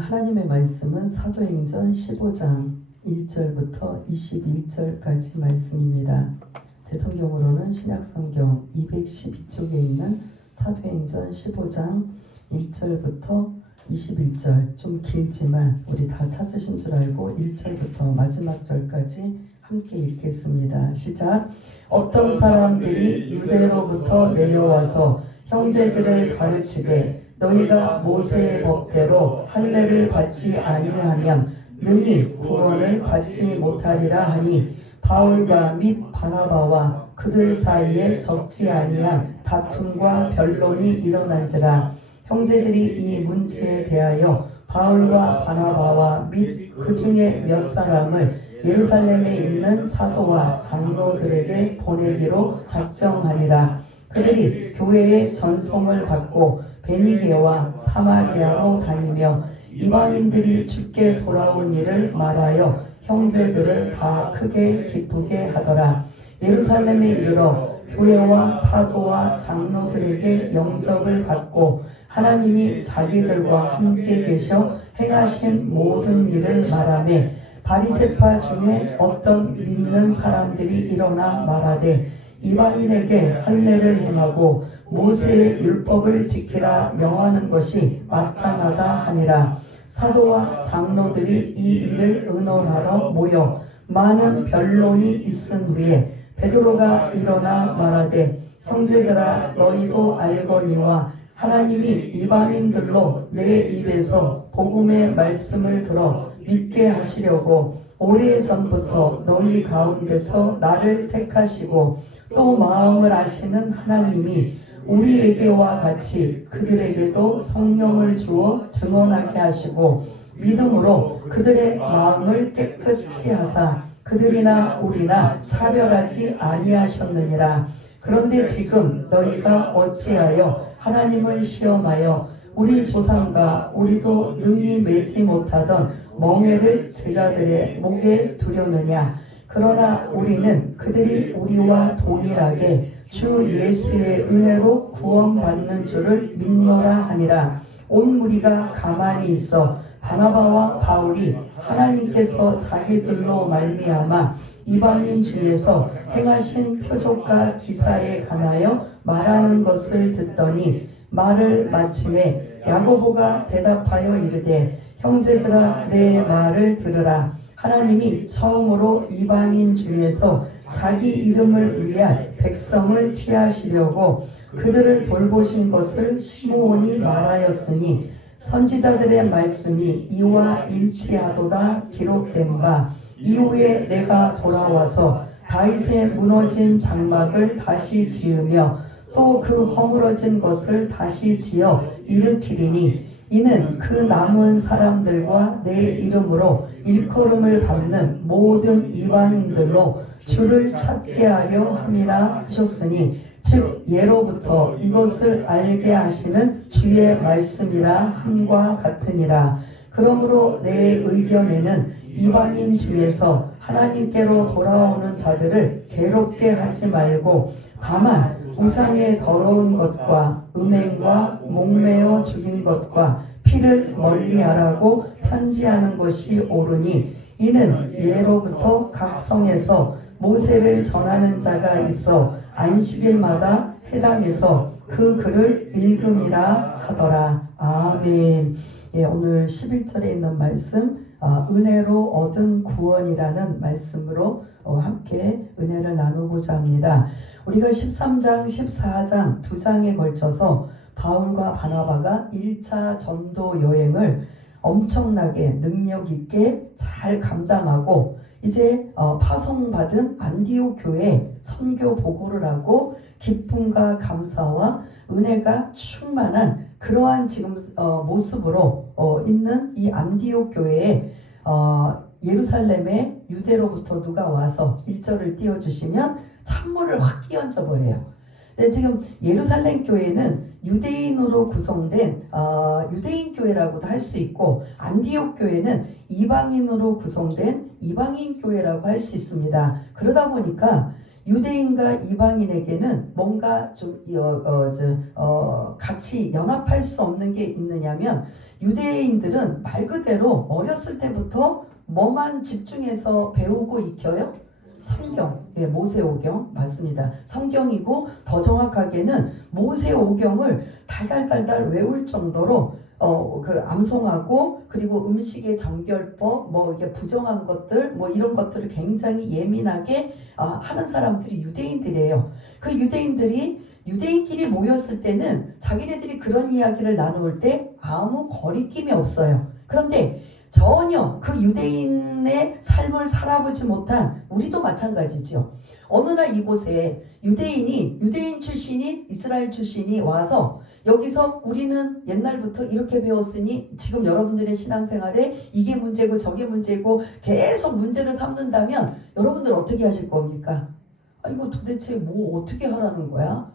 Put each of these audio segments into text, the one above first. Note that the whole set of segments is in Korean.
하나님의 말씀은 사도행전 15장 1절부터 21절까지 말씀입니다. 제 성경으로는 신약성경 212쪽에 있는 사도행전 15장 1절부터 21절, 좀 길지만 우리 다 찾으신 줄 알고 1절부터 마지막 절까지 함께 읽겠습니다. 시작. 어떤 사람들이 유대로부터 내려와서 형제들을 가르치되 너희가 모세의 법대로 할례를 받지 아니하면 능히 구원을 받지 못하리라 하니 바울과 및 바나바와 그들 사이에 적지 아니한 다툼과 변론이 일어난지라. 형제들이 이 문제에 대하여 바울과 바나바와 및 그 중에 몇 사람을 예루살렘에 있는 사도와 장로들에게 보내기로 작정하니라. 그들이 교회의 전송을 받고 베니게와 사마리아로 다니며 이방인들이 주께 돌아온 일을 말하여 형제들을 다 크게 기쁘게 하더라. 예루살렘에 이르러 교회와 사도와 장로들에게 영접을 받고 하나님이 자기들과 함께 계셔 행하신 모든 일을 말하며 바리새파 중에 어떤 믿는 사람들이 일어나 말하되 이방인에게 할례를 행하고 모세의 율법을 지키라 명하는 것이 마땅하다 하니라. 사도와 장로들이 이 일을 의논하러 모여 많은 변론이 있은 후에 베드로가 일어나 말하되 형제들아 너희도 알거니와 하나님이 이방인들로 내 입에서 복음의 말씀을 들어 믿게 하시려고 오래전부터 너희 가운데서 나를 택하시고 또 마음을 아시는 하나님이 우리에게와 같이 그들에게도 성령을 주어 증언하게 하시고 믿음으로 그들의 마음을 깨끗이 하사 그들이나 우리나 차별하지 아니하셨느니라. 그런데 지금 너희가 어찌하여 하나님을 시험하여 우리 조상과 우리도 능히 매지 못하던 멍에를 제자들의 목에 두려느냐. 그러나 우리는 그들이 우리와 동일하게 주 예수의 은혜로 구원받는 줄을 믿노라 하니라. 온 무리가 가만히 있어 바나바와 바울이 하나님께서 자기들로 말미암아 이방인 중에서 행하신 표적과 기사에 관하여 말하는 것을 듣더니 말을 마침에 야고보가 대답하여 이르되 형제들아 내 말을 들으라. 하나님이 처음으로 이방인 중에서 자기 이름을 위한 백성을 취하시려고 그들을 돌보신 것을 시므온이 말하였으니 선지자들의 말씀이 이와 일치하도다 기록된 바 이후에 내가 돌아와서 다윗의 무너진 장막을 다시 지으며 또 그 허물어진 것을 다시 지어 일으키리니 이는 그 남은 사람들과 내 이름으로 일컬음을 받는 모든 이방인들로 주를 찾게 하려 함이라 하셨으니 즉 예로부터 이것을 알게 하시는 주의 말씀이라 함과 같으니라. 그러므로 내 의견에는 이방인 중에서 하나님께로 돌아오는 자들을 괴롭게 하지 말고 다만 우상의 더러운 것과 음행과 목매어 죽인 것과 피를 멀리하라고 편지하는 것이 옳으니 이는 예로부터 각 성에서 모세를 전하는 자가 있어 안식일마다 회당에서 그 글을 읽음이라 하더라. 아멘. 예, 오늘 11절에 있는 말씀 은혜로 얻은 구원이라는 말씀으로 함께 은혜를 나누고자 합니다. 우리가 13장, 14장 두 장에 걸쳐서 바울과 바나바가 1차 전도 여행을 엄청나게 능력 있게 잘 감당하고 이제 파송받은 안디옥 교회에 선교 보고를 하고 기쁨과 감사와 은혜가 충만한 그러한 지금 모습으로 있는 이 안디옥 교회에 예루살렘에 유대로부터 누가 와서 1절을 띄워주시면 찬물을 확 끼얹어 버려요. 지금 예루살렘 교회는 유대인으로 구성된 유대인 교회라고도 할 수 있고 안디옥 교회는 이방인으로 구성된 이방인 교회라고 할 수 있습니다. 그러다 보니까 유대인과 이방인에게는 뭔가 좀 같이 연합할 수 없는 게 있느냐면 유대인들은 말 그대로 어렸을 때부터 뭐만 집중해서 배우고 익혀요? 성경, 예, 모세오경 맞습니다. 성경이고 더 정확하게는 모세오경을 달달달달 외울 정도로 그 암송하고 그리고 음식의 정결법 뭐 이게 부정한 것들 뭐 이런 것들을 굉장히 예민하게 하는 사람들이 유대인들이에요. 그 유대인끼리 모였을 때는 자기네들이 그런 이야기를 나눌 때 아무 거리낌이 없어요. 그런데 전혀 그 유대인의 삶을 살아보지 못한 우리도 마찬가지죠. 어느 날 이곳에 유대인 출신인 이스라엘 출신이 와서 여기서 우리는 옛날부터 이렇게 배웠으니 지금 여러분들의 신앙생활에 이게 문제고 저게 문제고 계속 문제를 삼는다면 여러분들 어떻게 하실 겁니까? 이거 도대체 뭐 어떻게 하라는 거야?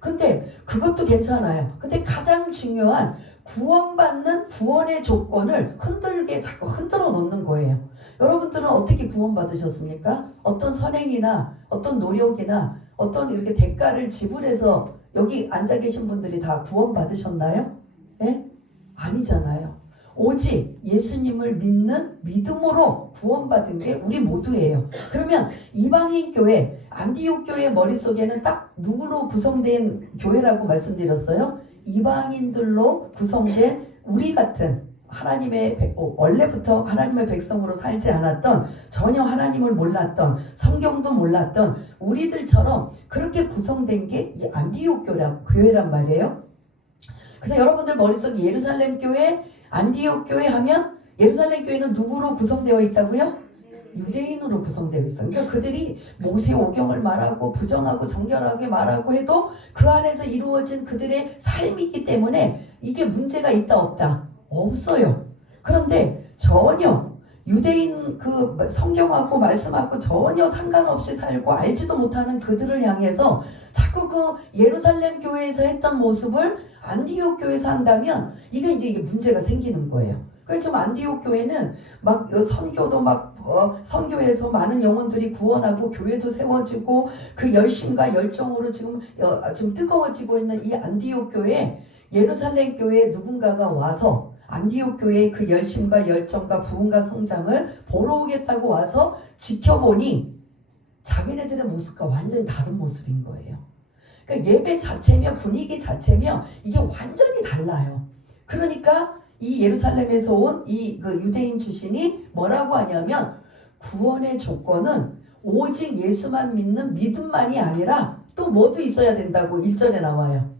근데 그것도 괜찮아요. 근데 가장 중요한 구원받는 구원의 조건을 자꾸 흔들어 놓는 거예요. 여러분들은 어떻게 구원받으셨습니까? 어떤 선행이나 어떤 노력이나 어떤 이렇게 대가를 지불해서 여기 앉아 계신 분들이 다 구원받으셨나요? 예? 아니잖아요. 오직 예수님을 믿는 믿음으로 구원받은 게 우리 모두예요. 그러면 이방인 교회, 안디옥 교회 머릿속에는 딱 누구로 구성된 교회라고 말씀드렸어요? 이방인들로 구성된 우리 같은 원래부터 하나님의 백성으로 살지 않았던 전혀 하나님을 몰랐던 성경도 몰랐던 우리들처럼 그렇게 구성된 게 이 안디옥 교회란 말이에요. 그래서 여러분들 머릿속에 예루살렘 교회, 안디옥 교회 하면 예루살렘 교회는 누구로 구성되어 있다고요? 유대인으로 구성되어 있어요. 그러니까 그들이 모세오경을 말하고 부정하고 정결하게 말하고 해도 그 안에서 이루어진 그들의 삶이기 때문에 이게 문제가 있다 없다? 없어요. 그런데 전혀 유대인 그 성경하고 말씀하고 전혀 상관없이 살고 알지도 못하는 그들을 향해서 자꾸 그 예루살렘 교회에서 했던 모습을 안디옥 교회에서 한다면 이게 문제가 생기는 거예요. 그래서 지금 안디옥 교회는 막 선교도 선교에서 많은 영혼들이 구원하고 교회도 세워지고 그 열심과 열정으로 지금 뜨거워지고 있는 이 안디옥 교회, 예루살렘 교회에 누군가가 와서 안디옥 교회의 그 열심과 열정과 부흥과 성장을 보러 오겠다고 와서 지켜보니 자기네들의 모습과 완전히 다른 모습인 거예요. 그러니까 예배 자체며 분위기 자체며 이게 완전히 달라요. 그러니까 이 예루살렘에서 온 이 그 유대인 출신이 뭐라고 하냐면 구원의 조건은 오직 예수만 믿는 믿음만이 아니라 또 뭐도 있어야 된다고 1절에 나와요.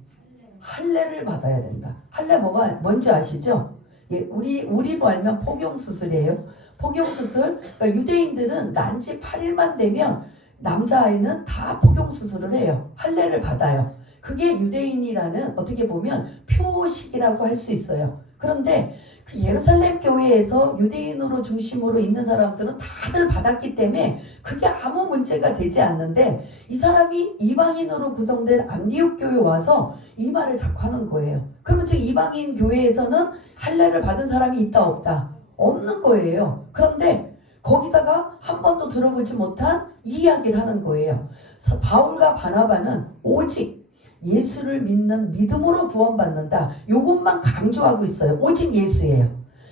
할례를 받아야 된다. 할례 뭔지 아시죠? 예, 우리로 알면 포경수술이에요. 포경수술. 그러니까 유대인들은 난지 8일만 되면 남자아이는 다 포경수술을 해요. 할례를 받아요. 그게 유대인이라는 어떻게 보면 표식이라고 할 수 있어요. 그런데 그 예루살렘 교회에서 유대인으로 중심으로 있는 사람들은 다들 받았기 때문에 그게 아무 문제가 되지 않는데 이 사람이 이방인으로 구성된 안디옥 교회에 와서 이 말을 자꾸 하는 거예요. 그러면 즉 이방인 교회에서는 할례를 받은 사람이 있다 없다? 없는 거예요. 그런데 거기다가 한 번도 들어보지 못한 이 이야기를 하는 거예요. 그래서 바울과 바나바는 오직 예수를 믿는 믿음으로 구원받는다. 이것만 강조하고 있어요. 오직 예수예요.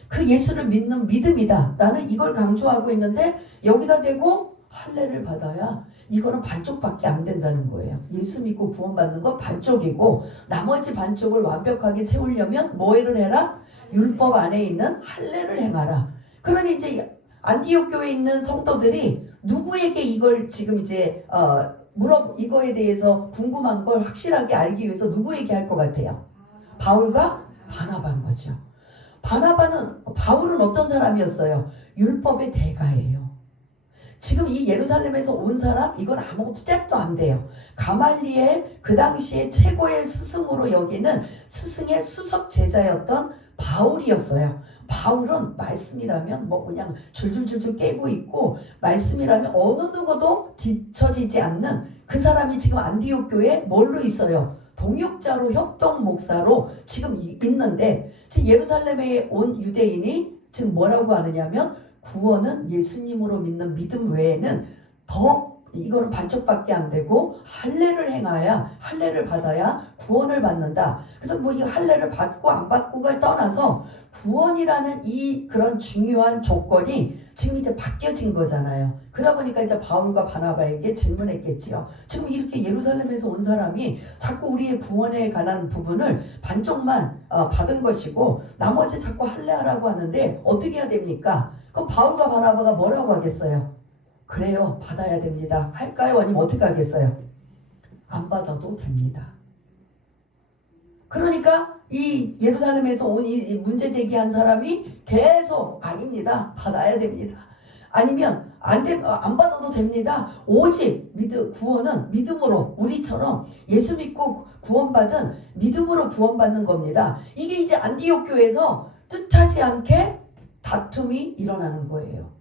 그 예수를 믿는 믿음이다 라는 이걸 강조하고 있는데 여기다 대고 할례를 받아야 이거는 반쪽밖에 안 된다는 거예요. 예수 믿고 구원받는 건 반쪽이고 나머지 반쪽을 완벽하게 채우려면 뭐를 해라? 율법 안에 있는 할례를 행하라. 그러니 이제 안디옥 교회에 있는 성도들이 누구에게 이걸 지금 이거에 대해서 궁금한 걸 확실하게 알기 위해서 누구에게 할 것 같아요? 바울과 바나바인 거죠. 바울은 어떤 사람이었어요? 율법의 대가예요. 지금 이 예루살렘에서 온 사람 이건 아무것도 잽도 안 돼요. 가말리엘 그 당시에 최고의 스승으로 여기는 스승의 수석 제자였던 바울이었어요. 바울은 말씀이라면 그냥 줄줄줄줄 깨고 있고 말씀이라면 어느 누구도 뒤처지지 않는 그 사람이 지금 안디옥 교회에 뭘로 있어요? 동역자로 협동 목사로 지금 있는데 지금 예루살렘에 온 유대인이 지금 뭐라고 하느냐면 구원은 예수님으로 믿는 믿음 외에는 더 이거는 반쪽밖에 안 되고 할례를 행하야 할례를 받아야 구원을 받는다. 그래서 뭐 이 할례를 받고 안 받고를 떠나서 구원이라는 이 그런 중요한 조건이 지금 이제 바뀌어진 거잖아요. 그러다 보니까 이제 바울과 바나바에게 질문했겠지요. 지금 이렇게 예루살렘에서 온 사람이 자꾸 우리의 구원에 관한 부분을 반쪽만 받은 것이고 나머지 자꾸 할례하라고 하는데 어떻게 해야 됩니까? 그럼 바울과 바나바가 뭐라고 하겠어요? 그래요, 받아야 됩니다. 할까요? 아니면 어떻게 하겠어요? 안 받아도 됩니다. 그러니까 이 예루살렘에서 온 이 문제 제기한 사람이 계속 아닙니다. 받아야 됩니다. 아니면 안 받아도 됩니다. 오직 구원은 믿음으로 우리처럼 예수 믿고 구원받은 믿음으로 구원받는 겁니다. 이게 이제 안디옥 교회에서 뜻하지 않게 다툼이 일어나는 거예요.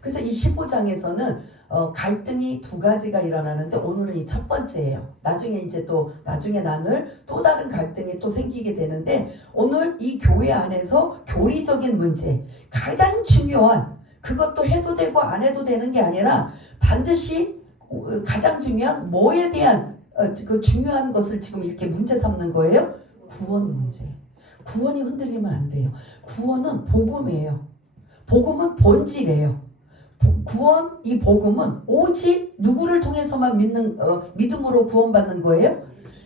그래서 이 15장에서는 갈등이 두 가지가 일어나는데 오늘은 이 첫 번째예요. 나중에 이제 나중에 나눌 또 다른 갈등이 또 생기게 되는데 오늘 이 교회 안에서 교리적인 문제 가장 중요한 그것도 해도 되고 안 해도 되는 게 아니라 반드시 가장 중요한 뭐에 대한 그 중요한 것을 지금 이렇게 문제 삼는 거예요. 구원 문제. 구원이 흔들리면 안 돼요. 구원은 복음이에요. 복음은 본질이에요. 구원, 이 복음은 오직 누구를 통해서만 믿음으로 구원받는 거예요?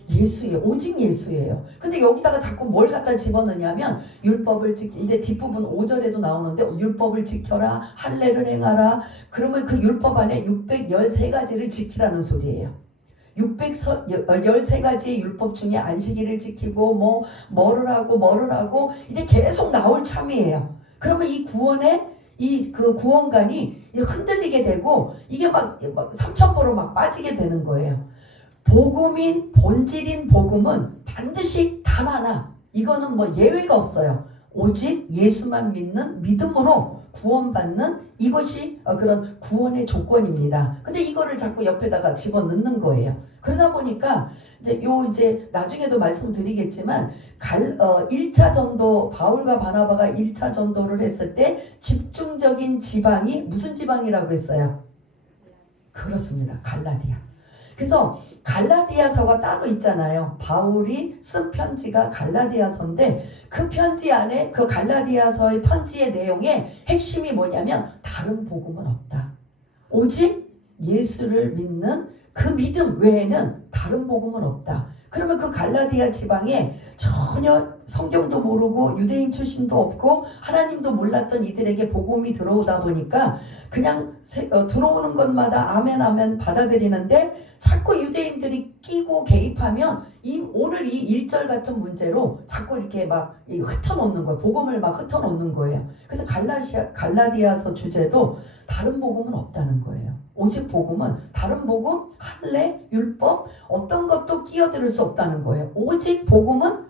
예수예요. 오직 예수예요. 근데 여기다가 자꾸 뭘 갖다 집어넣냐면 율법을 이제 뒷부분 5절에도 나오는데 율법을 지켜라, 할례를 행하라. 그러면 그 율법 안에 613가지를 지키라는 소리예요. 613가지의 율법 중에 안식일을 지키고 뭐를 하고 이제 계속 나올 참이에요. 그러면 이 구원의 그 구원관이 흔들리게 되고 이게 막 삼천포로 막 빠지게 되는 거예요. 본질인 복음은 반드시 단 하나, 이거는 뭐 예외가 없어요. 오직 예수만 믿는 믿음으로 구원받는 이것이 그런 구원의 조건입니다. 근데 이거를 자꾸 옆에다가 집어넣는 거예요. 그러다 보니까 이제 나중에도 말씀드리겠지만 1차 전도, 바울과 바나바가 1차 전도를 했을 때 집중적인 지방이 무슨 지방이라고 했어요? 그렇습니다. 갈라디아. 그래서 갈라디아서가 따로 있잖아요. 바울이 쓴 편지가 갈라디아서인데 그 편지 안에 그 갈라디아서의 편지의 내용에 핵심이 뭐냐면 다른 복음은 없다. 오직 예수를 믿는 그 믿음 외에는 다른 복음은 없다. 그러면 그 갈라디아 지방에 전혀 성경도 모르고 유대인 출신도 없고 하나님도 몰랐던 이들에게 복음이 들어오다 보니까 그냥 들어오는 것마다 아멘 아멘 받아들이는데 자꾸 유대인들이 끼고 개입하면 오늘 이 1절 같은 문제로 자꾸 이렇게 막 흩어놓는 거예요. 복음을 막 흩어놓는 거예요. 그래서 갈라디아서 주제도 다른 복음은 없다는 거예요. 오직 복음은 다른 복음, 할례, 율법 어떤 것도 끼어들을 수 없다는 거예요. 오직 복음은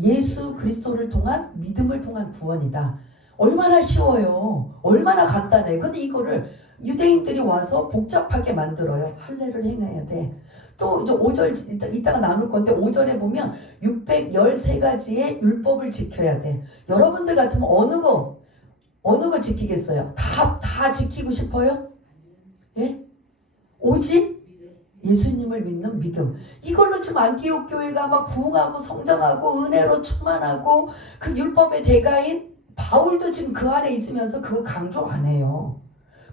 예수 그리스도를 통한 믿음을 통한 구원이다. 얼마나 쉬워요. 얼마나 간단해요. 근데 이거를 유대인들이 와서 복잡하게 만들어요. 할례를 행해야 돼. 또 이제 5절 이따가 나눌 건데 5절에 보면 613가지의 율법을 지켜야 돼. 여러분들 같으면 어느 거 지키겠어요? 다 지키고 싶어요? 예? 오직 예수님을 믿는 믿음. 이걸로 지금 안디옥 교회가 막 부흥하고 성장하고 은혜로 충만하고 그 율법의 대가인 바울도 지금 그 안에 있으면서 그걸 강조 안 해요.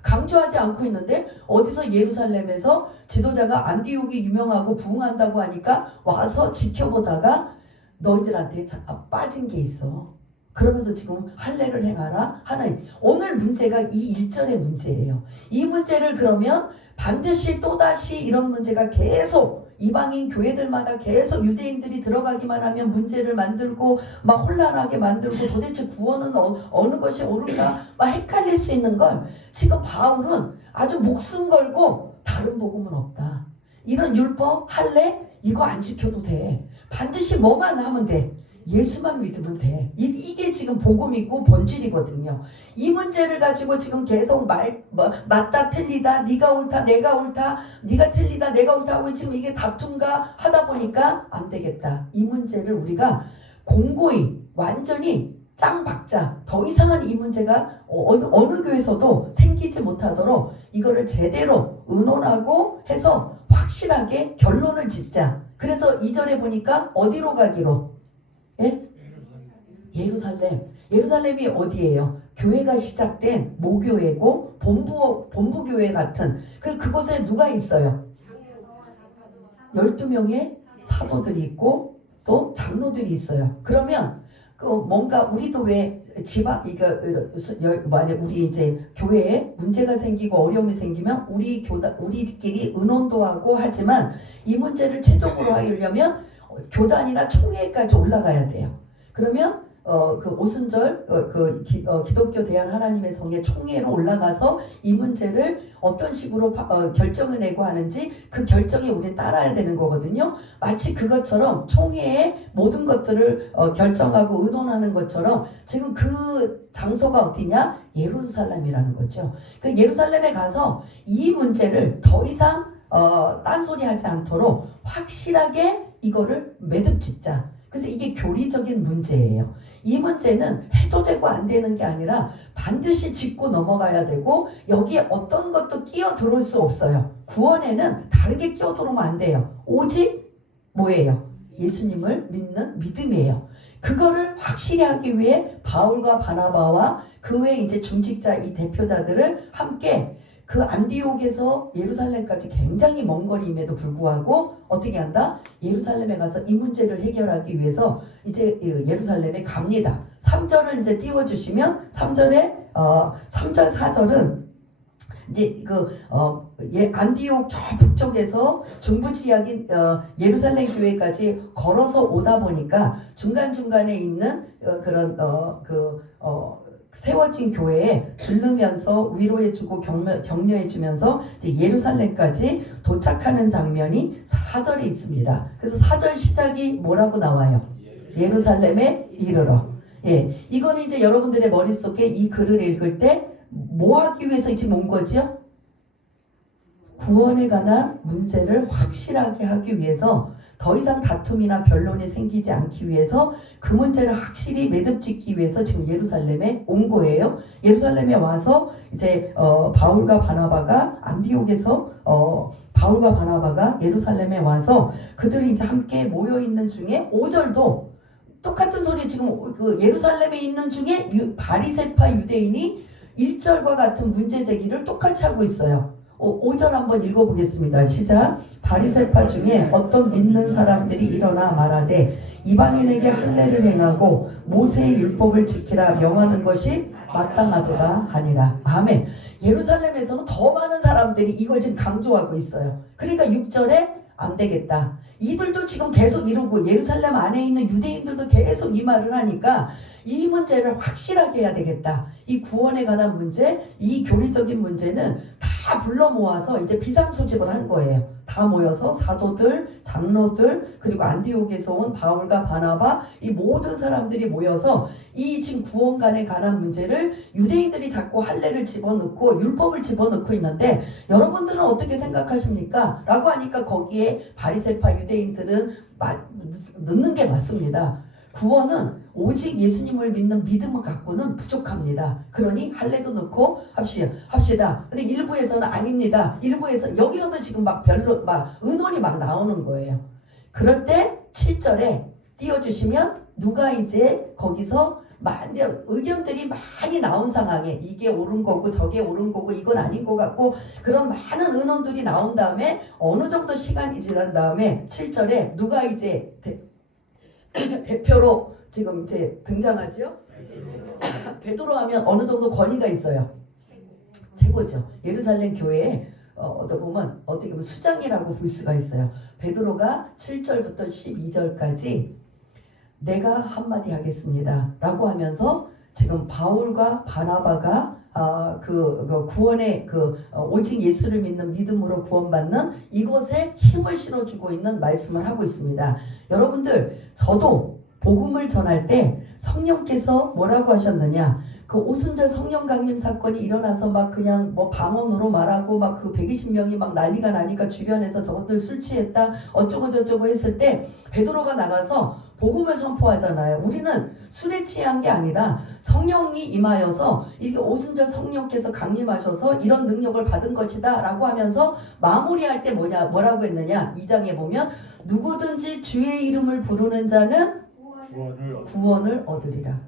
강조하지 않고 있는데 어디서 예루살렘에서 지도자가 안디옥이 유명하고 부흥한다고 하니까 와서 지켜보다가 너희들한테 빠진 게 있어. 그러면서 지금 할례를 행하라 하나님. 오늘 문제가 이 1절의 문제예요. 이 문제를 그러면 반드시 또다시 이런 문제가 계속 이방인 교회들마다 계속 유대인들이 들어가기만 하면 문제를 만들고 막 혼란하게 만들고 도대체 구원은 어느 것이 옳은가 막 헷갈릴 수 있는 걸 지금 바울은 아주 목숨 걸고 다른 복음은 없다. 이런 율법, 할례 이거 안 지켜도 돼. 반드시 뭐만 하면 돼. 예수만 믿으면 돼. 이게 지금 복음이고 본질이거든요. 이 문제를 가지고 지금 계속 맞다 틀리다 네가 옳다 내가 옳다 네가 틀리다 내가 옳다 하고 지금 이게 다툼가 하다 보니까 안 되겠다. 이 문제를 우리가 공고히 완전히 짱 박자. 더 이상은 이 문제가 어느 교회에서도 생기지 못하도록 이거를 제대로 의논하고 해서 확실하게 결론을 짓자. 그래서 2절에 보니까 어디로 가기로? 예? 예루살렘. 예루살렘이 어디예요? 교회가 시작된 모교회고 본부교회 같은 그곳에 누가 있어요? 12명의 사도들이 있고 또 장로들이 있어요. 그러면 뭔가 우리도 왜 만약 우리 이제 교회에 문제가 생기고 어려움이 생기면 우리끼리 의논도 하고 하지만 이 문제를 최종으로 하려면 교단이나 총회까지 올라가야 돼요. 그러면 그 오순절 기독교 대한 하나님의 성의 총회로 올라가서 이 문제를 어떤 식으로 결정을 내고 하는지 그 결정에 우리는 따라야 되는 거거든요. 마치 그것처럼 총회에 모든 것들을 결정하고 의논하는 것처럼 지금 그 장소가 어디냐? 예루살렘이라는 거죠. 그 예루살렘에 가서 이 문제를 더 이상 딴소리 하지 않도록 확실하게 이거를 매듭짓자. 그래서 이게 교리적인 문제예요. 이 문제는 해도 되고 안 되는 게 아니라 반드시 짚고 넘어가야 되고 여기에 어떤 것도 끼어들어올 수 없어요. 구원에는 다르게 끼어들어오면 안 돼요. 오직 뭐예요? 예수님을 믿는 믿음이에요. 그거를 확실히 하기 위해 바울과 바나바와 그 외에 이제 중직자 이 대표자들을 함께 그 안디옥에서 예루살렘까지 굉장히 먼 거리임에도 불구하고 어떻게 한다? 예루살렘에 가서 이 문제를 해결하기 위해서 이제 예루살렘에 갑니다. 3절을 이제 띄워주시면 3절에 3절 4절은 이제 안디옥 저 북쪽에서 중부지역인 예루살렘 교회까지 걸어서 오다 보니까 중간중간에 있는 세워진 교회에 들르면서 위로해주고 격려해주면서 이제 예루살렘까지 도착하는 장면이 4절에 있습니다. 그래서 4절 시작이 뭐라고 나와요? 예루살렘에 이르러. 예, 이거는 이제 여러분들의 머릿속에 이 글을 읽을 때 뭐 하기 위해서 지금 온 거죠? 구원에 관한 문제를 확실하게 하기 위해서 더 이상 다툼이나 변론이 생기지 않기 위해서 그 문제를 확실히 매듭짓기 위해서 지금 예루살렘에 온 거예요. 예루살렘에 와서 이제 바울과 바나바가 안디옥에서 바울과 바나바가 예루살렘에 와서 그들이 이제 함께 모여 있는 중에 5절도 똑같은 소리 지금 그 예루살렘에 있는 중에 바리새파 유대인이 1절과 같은 문제 제기를 똑같이 하고 있어요. 5절 한번 읽어보겠습니다. 시작. 바리새파 중에 어떤 믿는 사람들이 일어나 말하되 이방인에게 할례를 행하고 모세의 율법을 지키라 명하는 것이 마땅하도다 하니라. 아멘. 예루살렘에서는 더 많은 사람들이 이걸 지금 강조하고 있어요. 그러니까 6절에 안 되겠다. 이들도 지금 계속 이루고 예루살렘 안에 있는 유대인들도 계속 이 말을 하니까 이 문제를 확실하게 해야 되겠다. 이 구원에 관한 문제, 이 교리적인 문제는 다 불러 모아서 이제 비상소집을 한 거예요. 다 모여서 사도들, 장로들, 그리고 안디옥에서 온 바울과 바나바 이 모든 사람들이 모여서 이 지금 구원간에 관한 문제를 유대인들이 자꾸 할례를 집어넣고 율법을 집어넣고 있는데 여러분들은 어떻게 생각하십니까? 라고 하니까 거기에 바리새파 유대인들은 넣는 게 맞습니다. 구원은 오직 예수님을 믿는 믿음을 갖고는 부족합니다. 그러니 할례도 넣고 합시다. 근데 일부에서는 아닙니다. 일부에서 여기서도 지금 막 의논이 막 나오는 거예요. 그럴 때 7절에 띄워주시면 누가 이제 거기서 의견들이 많이 나온 상황에 이게 옳은 거고 저게 옳은 거고 이건 아닌 것 같고 그런 많은 의논들이 나온 다음에 어느 정도 시간이 지난 다음에 7절에 누가 이제 대표로 지금 이제 등장하죠. 베드로 하면 어느 정도 권위가 있어요. 최고죠. 예루살렘 교회에 어떻게 보면 수장이라고 볼 수가 있어요. 베드로가 7절부터 12절까지 내가 한마디 하겠습니다 라고 하면서 지금 바울과 바나바가 구원의 오직 예수를 믿는 믿음으로 구원받는 이것에 힘을 실어주고 있는 말씀을 하고 있습니다. 여러분들, 저도 복음을 전할 때 성령께서 뭐라고 하셨느냐? 그 오순절 성령 강림 사건이 일어나서 막 그냥 방언으로 말하고 막 그 120명이 막 난리가 나니까 주변에서 저것들 술 취했다 어쩌고 저쩌고 했을 때 베드로가 나가서 복음을 선포하잖아요. 우리는 술에 취한 게 아니라 성령이 임하여서 이게 오순절 성령께서 강림하셔서 이런 능력을 받은 것이다 라고 하면서 마무리할 때 뭐라고 했느냐, 2장에 보면 누구든지 주의 이름을 부르는 자는 구원을 얻으리라.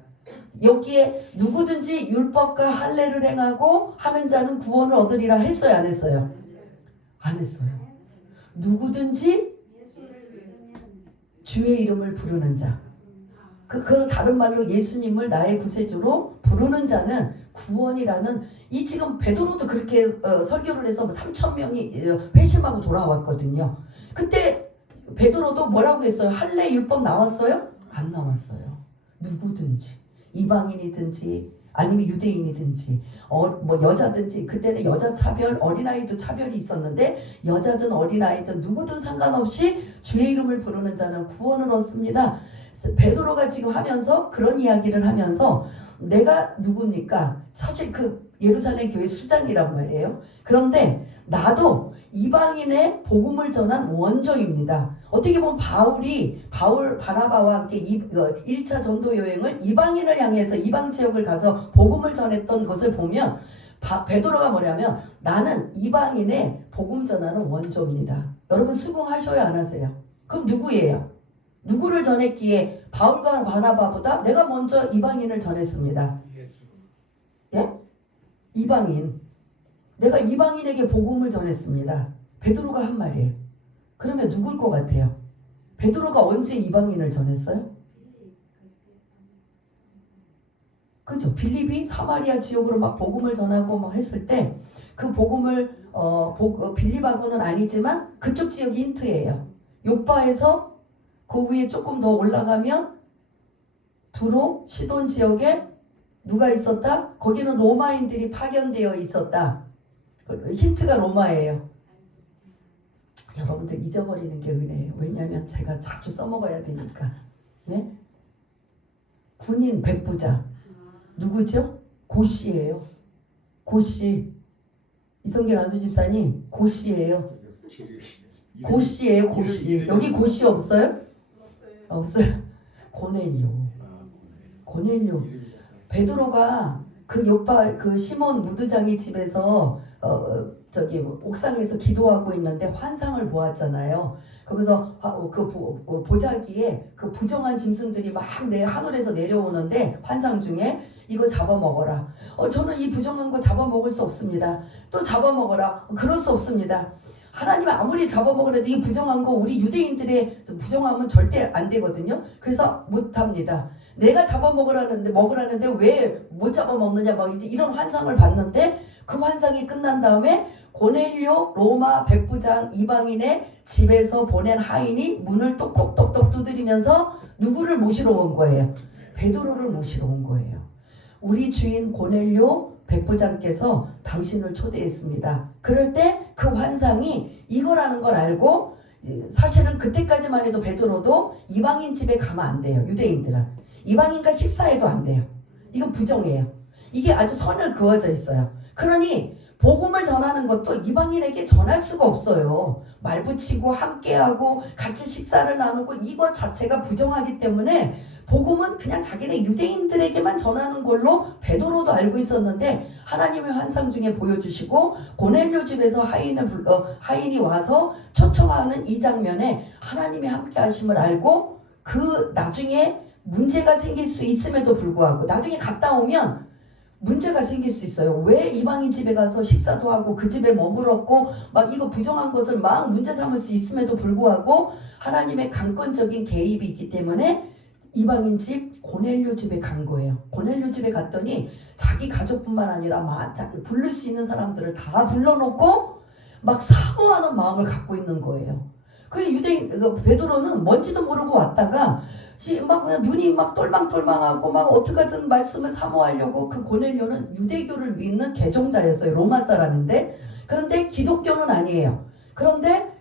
여기에 누구든지 율법과 할례를 행하고 하는 자는 구원을 얻으리라 했어요, 안 했어요? 안 했어요. 누구든지 주의 이름을 부르는 자, 그걸 다른 말로 예수님을 나의 구세주로 부르는 자는 구원이라는, 이 지금 베드로도 그렇게 설교를 해서 3,000명이 회심하고 돌아왔거든요. 그때 베드로도 뭐라고 했어요? 할례 율법 나왔어요? 안 나왔어요. 누구든지, 이방인이든지 아니면 유대인이든지 뭐 여자든지, 그때는 여자 차별, 어린아이도 차별이 있었는데 여자든 어린아이든 누구든 상관없이 주의 이름을 부르는 자는 구원을 얻습니다. 베드로가 지금 하면서 그런 이야기를 하면서 내가 누굽니까? 사실 그 예루살렘 교회 수장이란 말이에요. 그런데 나도 이방인의 복음을 전한 원조입니다. 어떻게 보면 바나바와 함께 1차 전도 여행을 이방인을 향해서 이방 지역을 가서 복음을 전했던 것을 보면 베드로가 뭐냐면 나는 이방인의 복음 전하는 원조입니다. 여러분 수긍하셔요, 안 하세요? 그럼 누구예요? 누구를 전했기에 바울과 바나바보다 내가 먼저 이방인을 전했습니다. 예? 이방인. 내가 이방인에게 복음을 전했습니다. 베드로가 한 말이에요. 그러면 누굴 것 같아요? 베드로가 언제 이방인을 전했어요? 그죠? 빌립이 사마리아 지역으로 막 복음을 전하고 막 했을 때 그 복음을 빌립하고는 아니지만 그쪽 지역이 힌트예요. 요빠에서 그 위에 조금 더 올라가면 두로 시돈 지역에 누가 있었다? 거기는 로마인들이 파견되어 있었다. 힌트가 로마예요. 여러분들 잊어버리는 게 은혜예요. 왜냐하면 제가 자주 써먹어야 되니까. 네? 군인 백부장 누구죠? 고씨예요. 고씨. 이성길 안수집사님 고씨예요. 고씨예요. 고씨. 여기 고씨 없어요? 없어요. 고넬료. 베드로가 그 요파 그 시몬 무드장이 집에서 옥상에서 기도하고 있는데 환상을 보았잖아요. 그러면서 그 보자기에 그 부정한 짐승들이 막 하늘에서 내려오는데 환상 중에 이거 잡아먹어라. 저는 이 부정한 거 잡아먹을 수 없습니다. 또 잡아먹어라. 그럴 수 없습니다. 하나님이 아무리 잡아먹으라도 이 부정한 거 우리 유대인들의 부정하면 절대 안 되거든요. 그래서 못합니다. 내가 먹으라는데 왜 못 잡아먹느냐 막 이제 이런 환상을 봤는데 그 환상이 끝난 다음에 고넬료 로마 백부장 이방인의 집에서 보낸 하인이 문을 똑똑똑똑 두드리면서 누구를 모시러 온 거예요? 베드로를 모시러 온 거예요. 우리 주인 고넬료 백부장께서 당신을 초대했습니다. 그럴 때 그 환상이 이거라는 걸 알고, 사실은 그때까지만 해도 베드로도 이방인 집에 가면 안 돼요. 유대인들은 이방인과 식사해도 안 돼요. 이건 부정이에요. 이게 아주 선을 그어져 있어요. 그러니 복음을 전하는 것도 이방인에게 전할 수가 없어요. 말 붙이고 함께하고 같이 식사를 나누고 이것 자체가 부정하기 때문에 복음은 그냥 자기네 유대인들에게만 전하는 걸로 베드로도 알고 있었는데, 하나님의 환상 중에 보여주시고 고넬료 집에서 하인이 와서 초청하는 이 장면에 하나님의 함께 하심을 알고, 그 나중에 문제가 생길 수 있음에도 불구하고, 나중에 갔다 오면 문제가 생길 수 있어요. 왜 이방인 집에 가서 식사도 하고 그 집에 머물었고 막 이거 부정한 것을 막 문제 삼을 수 있음에도 불구하고 하나님의 강권적인 개입이 있기 때문에 이방인 집 고넬료 집에 간 거예요. 고넬료 집에 갔더니 자기 가족뿐만 아니라 부를 수 있는 사람들을 다 불러놓고 막 사모하는 마음을 갖고 있는 거예요. 그 베드로는 뭔지도 모르고 왔다가 막 그냥 눈이 막 똘망똘망하고 막 어떻게든 말씀을 사모하려고, 그 고넬료는 유대교를 믿는 개종자였어요. 로마 사람인데. 그런데 기독교는 아니에요. 그런데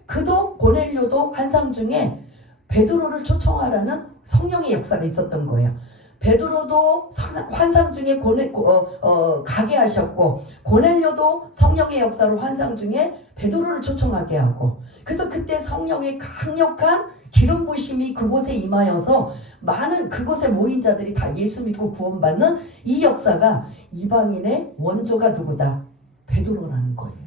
고넬료도 환상 중에 베드로를 초청하라는 성령의 역사가 있었던 거예요. 베드로도 환상 중에 가게 하셨고, 고넬료도 성령의 역사로 환상 중에 베드로를 초청하게 하고, 그래서 그때 성령의 강력한 기름 부심이 그곳에 임하여서 많은 그곳에 모인 자들이 다 예수 믿고 구원받는 이 역사가 이방인의 원조가 누구다? 베드로라는 거예요.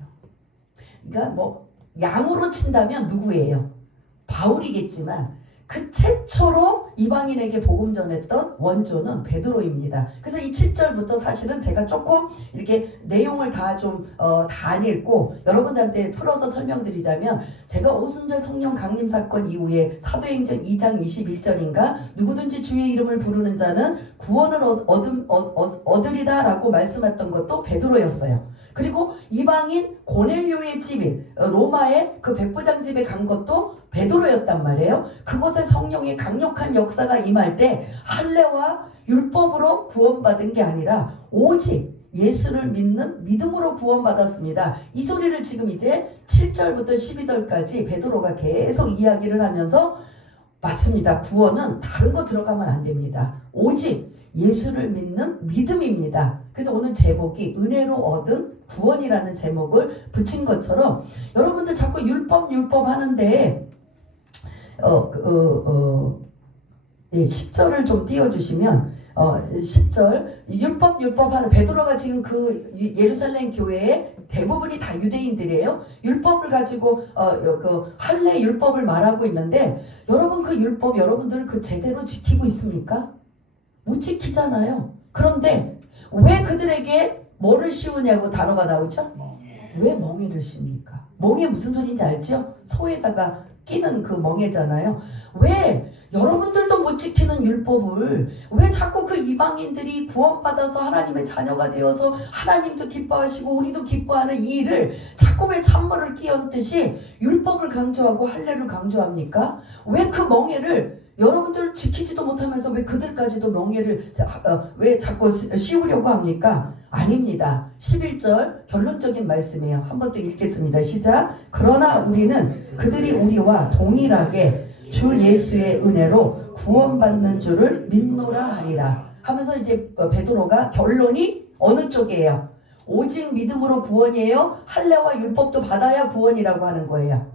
그러니까 뭐 양으로 친다면 누구예요? 바울이겠지만 그 최초로 이방인에게 복음 전했던 원조는 베드로입니다. 그래서 이 7절부터 사실은 제가 조금 이렇게 내용을 다 안 읽고 여러분들한테 풀어서 설명드리자면, 제가 오순절 성령 강림 사건 이후에 사도행전 2장 21절인가 누구든지 주의 이름을 부르는 자는 구원을 얻으리다 라고 말씀했던 것도 베드로였어요. 그리고 이방인 고넬료의 집인 로마의 그 백부장 집에 간 것도 베드로였단 말이에요. 그곳에 성령의 강력한 역사가 임할 때 할례와 율법으로 구원받은 게 아니라 오직 예수를 믿는 믿음으로 구원받았습니다. 이 소리를 지금 이제 7절부터 12절까지 베드로가 계속 이야기를 하면서, 맞습니다. 구원은 다른 거 들어가면 안 됩니다. 오직 예수를 믿는 믿음입니다. 그래서 오늘 제목이 은혜로 얻은 구원이라는 제목을 붙인 것처럼, 여러분들 자꾸 율법 하는데 10절을 좀 띄워주시면 10절 율법 하는, 베드로가 지금 그 예루살렘 교회에 대부분이 다 유대인들이에요. 율법을 가지고 그 할례 율법을 말하고 있는데, 여러분 그 율법 여러분들 그 제대로 지키고 있습니까? 못 지키잖아요. 그런데 왜 그들에게 뭐를 씌우냐고 단어가 나오죠? 왜 멍에를 씌웁니까? 멍에 무슨 소리인지 알죠? 소에다가 끼는 그 멍에잖아요. 왜 여러분들도 못 지키는 율법을 왜 자꾸 그 이방인들이 구원받아서 하나님의 자녀가 되어서 하나님도 기뻐하시고 우리도 기뻐하는 이 일을 자꾸 왜 찬물을 끼얹듯이 율법을 강조하고 할례를 강조합니까? 왜 그 멍에를 여러분들 지키지도 못하면서 왜 그들까지도 멍에를 왜 자꾸 씌우려고 합니까? 아닙니다. 11절 결론적인 말씀이에요. 한 번 또 읽겠습니다. 시작. 그러나 우리는 그들이 우리와 동일하게 주 예수의 은혜로 구원받는 줄을 믿노라 하리라 하면서 이제 베드로가 결론이 어느 쪽이에요? 오직 믿음으로 구원이에요? 할례와 율법도 받아야 구원이라고 하는 거예요.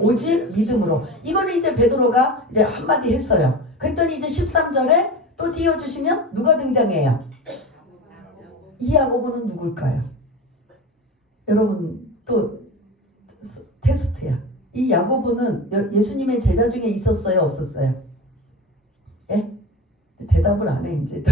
오직 믿음으로. 이거를 이제 베드로가 이제 한마디 했어요. 그랬더니 이제 13절에 또 띄워주시면 누가 등장해요? 이 야고보는 누굴까요? 여러분 또 테스트야. 이 야고보는 예수님의 제자 중에 있었어요? 없었어요? 예? 대답을 안 해. 이제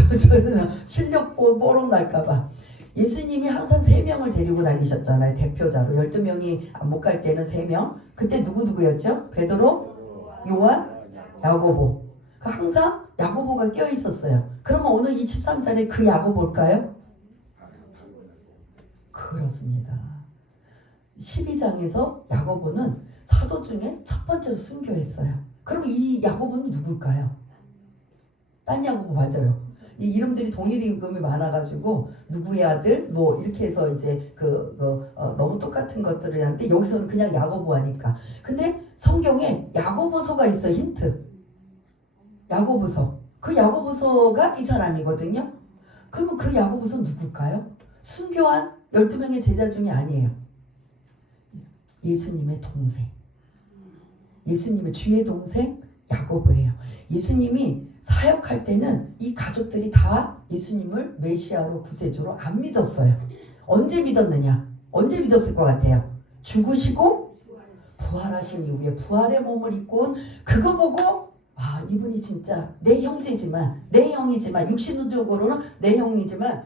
실력 뽀록 날까봐. 예수님이 항상 3명을 데리고 다니셨잖아요. 대표자로. 12명이 못 갈 때는 3명. 그때 누구였죠? 베드로, 요한, 야고보. 항상 야고보가 껴있었어요. 그러면 오늘 이 13절에 그 야고보일까요? 그렇습니다. 12장에서 야고보는 사도 중에 첫 번째로 순교했어요. 그럼 이 야고보는 누굴까요? 딴 야고보 맞아요. 이 이름들이 동일 이름이 많아가지고 누구의 아들 뭐 이렇게 해서 이제 너무 똑같은 것들을 하는데 여기서는 그냥 야고보 하니까. 근데 성경에 야고보서가 있어. 힌트. 야고보서. 그 야고보서가 이 사람이거든요. 그러면 그 야고보서 누굴까요? 순교한 12명의 제자 중에 아니에요. 예수님의 동생. 예수님의 주의 동생 야고보예요. 예수님이 사역할 때는 이 가족들이 다 예수님을 메시아로 구세주로 안 믿었어요. 언제 믿었느냐? 언제 믿었을 것 같아요? 죽으시고 부활하신 이후에 부활의 몸을 입고 온 그거 보고, 아, 이분이 진짜 내 형제지만, 내 형이지만, 육신적으로는 내 형이지만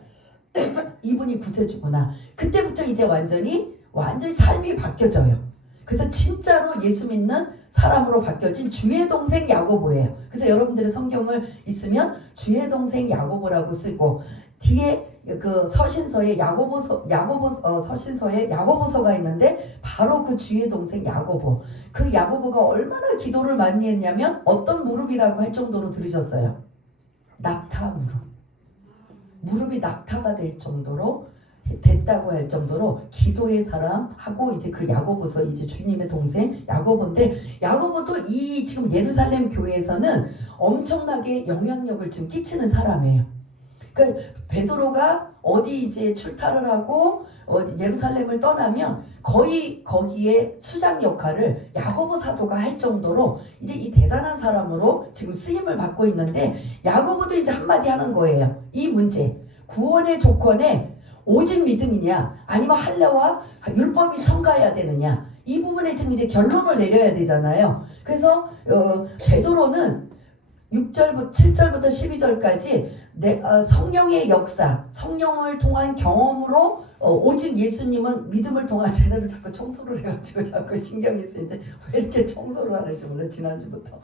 이분이 구세주구나. 그때부터 이제 완전히 삶이 바뀌어져요. 그래서 진짜로 예수 믿는 사람으로 바뀌어진 주의 동생 야고보예요. 그래서 여러분들의 성경을 있으면 주의 동생 야고보라고 쓰고, 뒤에 그 서신서에 서신서에 야고보서가 있는데 바로 그 주의 동생 야고보. 그 야고보가 얼마나 기도를 많이 했냐면 어떤 무릎이라고 할 정도로 들으셨어요? 낙타 무릎. 무릎이 낙타가 될 정도로 됐다고 할 정도로 기도의 사람하고 이제 그 야고보서, 이제 주님의 동생 야고보인데, 야고보도 이 지금 예루살렘 교회에서는 엄청나게 영향력을 지금 끼치는 사람이에요. 그러니까 베드로가 어디 이제 출타를 하고 예루살렘을 떠나면 거의 거기에 수장 역할을 야고보 사도가 할 정도로 이제 이 대단한 사람으로 지금 쓰임을 받고 있는데, 야고보도 이제 한마디 하는 거예요. 이 문제, 구원의 조건에 오직 믿음이냐 아니면 할례와 율법이 첨가해야 되느냐, 이 부분에 지금 이제 결론을 내려야 되잖아요. 그래서 베드로는 7절부터 12절까지 성령의 역사, 성령을 통한 경험으로 오직 예수님은 믿음을 통한, 쟤네들 자꾸 청소를 해가지고 자꾸 신경이 쓰이는데 왜 이렇게 청소를 하는지 몰라, 지난주부터.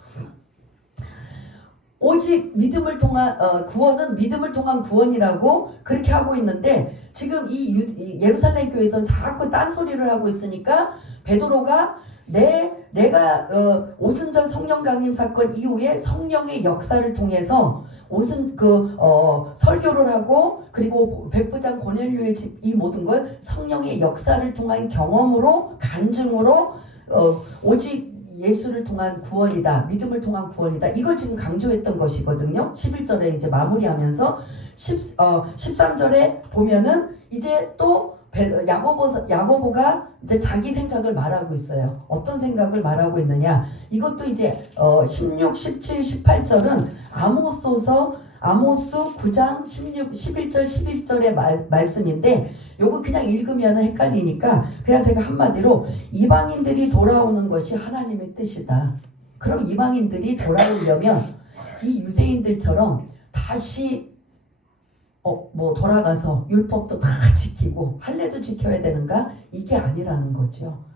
오직 믿음을 통한 구원은 믿음을 통한 구원이라고 그렇게 하고 있는데, 지금 이 예루살렘 교회에서는 자꾸 딴소리를 하고 있으니까 베드로가 내가 오순절 성령 강림 사건 이후에 성령의 역사를 통해서 설교를 하고, 그리고 백부장 고넬료의 집, 이 모든 걸 성령의 역사를 통한 경험으로, 간증으로 오직 예수를 통한 구원이다, 믿음을 통한 구원이다, 이걸 지금 강조했던 것이거든요. 11절에 이제 마무리하면서 13절에 보면은 이제 또 야고보가 이제 자기 생각을 말하고 있어요. 어떤 생각을 말하고 있느냐, 이것도 이제 16, 17, 18절은 아모스 9장 11절 11절의 말씀인데, 요거 그냥 읽으면 헷갈리니까 그냥 제가 한마디로, 이방인들이 돌아오는 것이 하나님의 뜻이다. 그럼 이방인들이 돌아오려면 이 유대인들처럼 다시 돌아가서 율법도 다 지키고 할례도 지켜야 되는가? 이게 아니라는 거죠.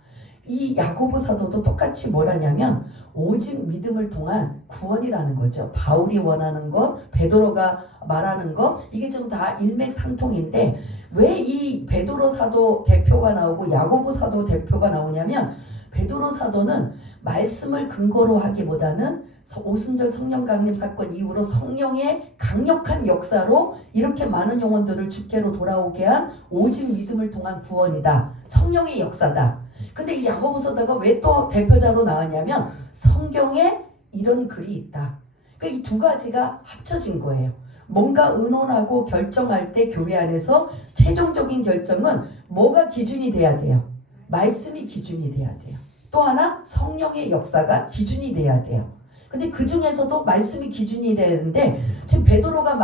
이 야고보 사도도 똑같이 뭐라냐면 오직 믿음을 통한 구원이라는 거죠. 바울이 원하는 것, 베드로가 말하는 것, 이게 좀 다 일맥상통인데, 왜 이 베드로 사도 대표가 나오고 야고보 사도 대표가 나오냐면, 베드로 사도는 말씀을 근거로 하기보다는 오순절 성령 강림 사건 이후로 성령의 강력한 역사로 이렇게 많은 영혼들을 주께로 돌아오게 한 오직 믿음을 통한 구원이다, 성령의 역사다. 근데 이 야고보서다가 왜 또 대표자로 나왔냐면, 성경에 이런 글이 있다. 그러니까 이 두 가지가 합쳐진 거예요. 뭔가 의논하고 결정할 때 교회 안에서 최종적인 결정은 뭐가 기준이 돼야 돼요? 말씀이 기준이 돼야 돼요. 또 하나, 성령의 역사가 기준이 돼야 돼요. 근데 그 중에서도 말씀이 기준이 되는데, 지금 베드로가